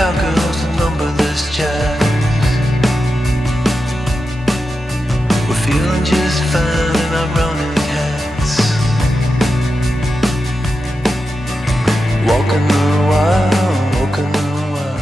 cowgirls and numberless jazz. We're feeling just fine in our running hats, walking the wild, walking the wild.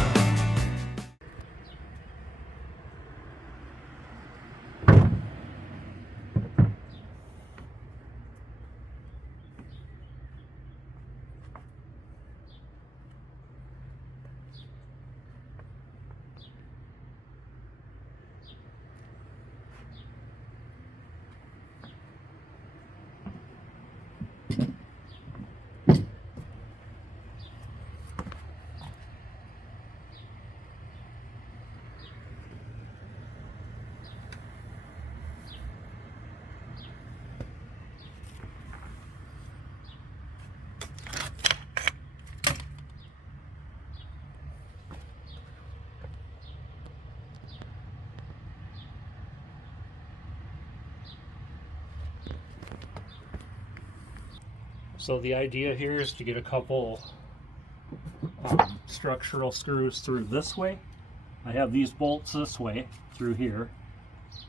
So the idea here is to get a couple structural screws through this way. I have these bolts this way through here,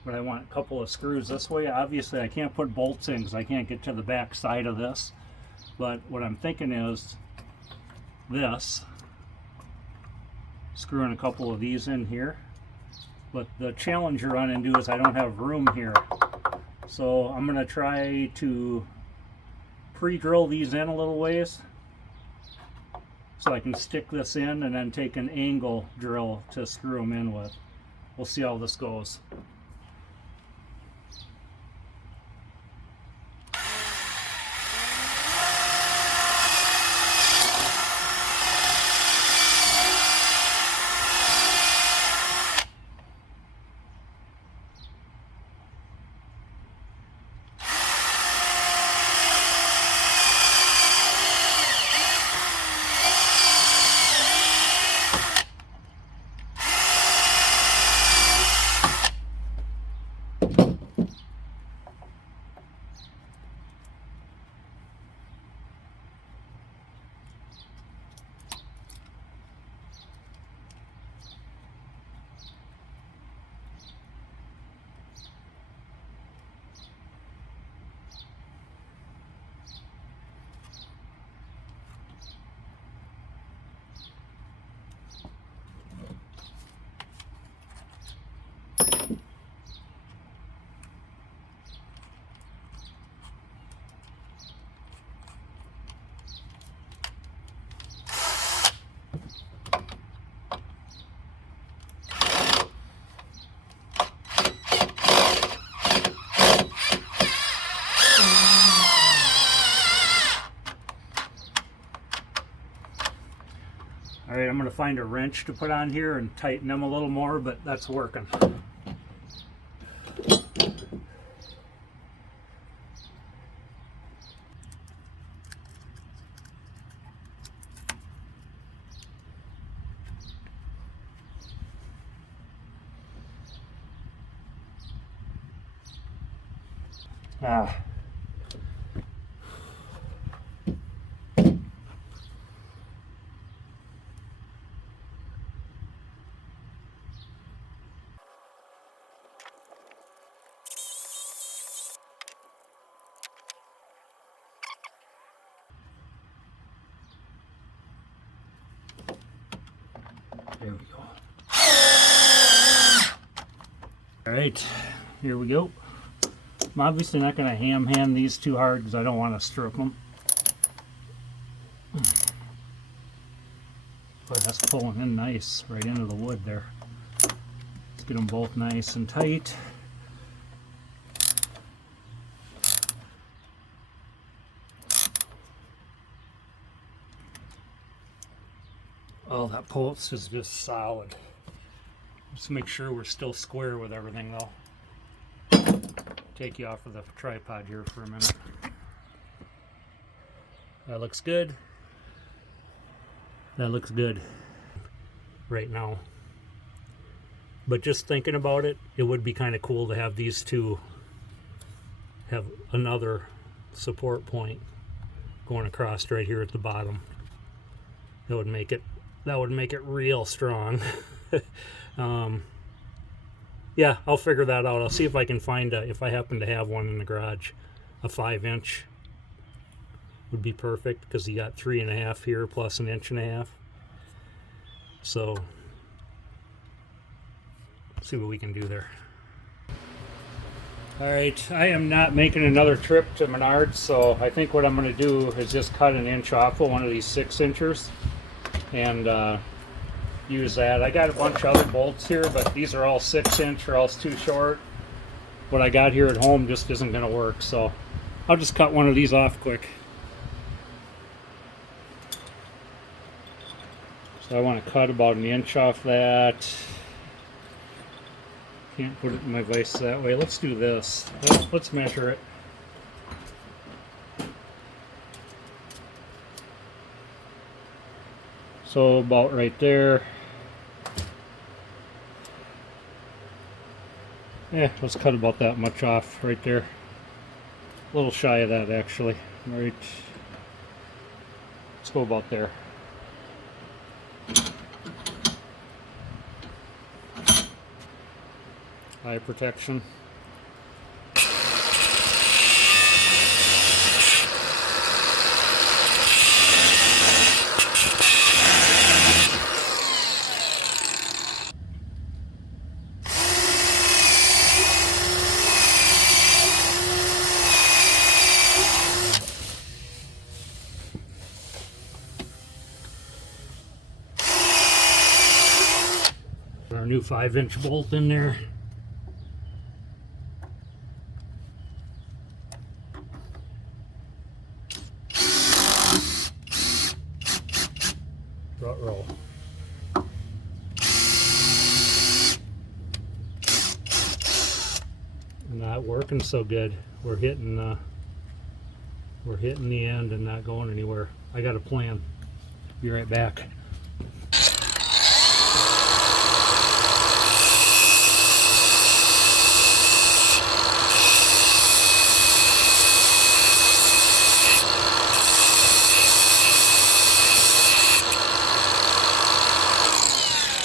but I want a couple of screws this way. Obviously I can't put bolts in because I can't get to the back side of this, but what I'm thinking is this, screwing a couple of these in here. But the challenge you run into is I don't have room here, so I'm going to try to pre-drill these in a little ways so I can stick this in and then take an angle drill to screw them in with. We'll see how this goes. Alright, I'm going to find a wrench to put on here and tighten them a little more, but that's working. There we go. Alright, here we go. I'm obviously not going to ham hand these too hard because I don't want to strip them. But that's pulling in nice right into the wood there. Let's get them both nice and tight. Oh, that post is just solid. Let's make sure we're still square with everything though. Take you off of the tripod here for a minute. That looks good. That looks good right now. But just thinking about it, it would be kind of cool to have these two have another support point going across right here at the bottom. That would make it that would make it real strong. Yeah, I'll figure that out. I'll see if I can find if I happen to have one in the garage. A 5-inch would be perfect because you got 3.5 here plus 1.5 inches. So see what we can do there. All right, I am not making another trip to Menards, so I think what I'm going to do is just cut 1 inch off of one of these 6-inchers and use that. I got a bunch of other bolts here, but these are all 6-inch or else too short. What I got here at home just isn't going to work, so I'll just cut one of these off quick. So I want to cut about 1 inch off that. Can't put it in my vise that way. Let's do this. Let's measure it. So about right there. Yeah, let's cut about that much off right there. A little shy of that actually. Right. Let's go about there. Eye protection. Our new 5-inch bolt in there. Roll. Not working so good. We're hitting the end and not going anywhere. I got a plan. Be right back.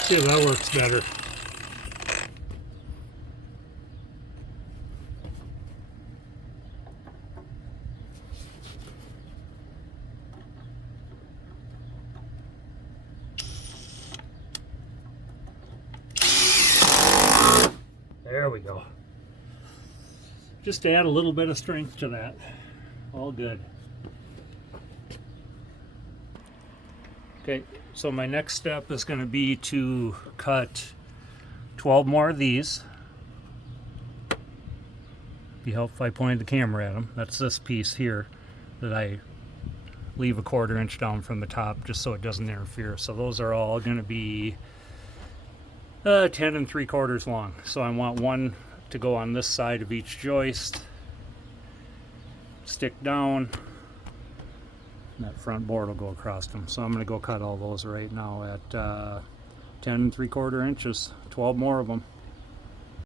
See if that works better. There we go. Just to add a little bit of strength to that. All good. Okay, so my next step is going to be to cut 12 more of these. Be helpful if I pointed the camera at them. That's this piece here that I leave a 1/4 inch down from the top just so it doesn't interfere. So those are all going to be 10 3/4 long. So I want one to go on this side of each joist, stick down. That front board will go across them. So I'm going to go cut all those right now at 10 3/4 inches, 12 more of them.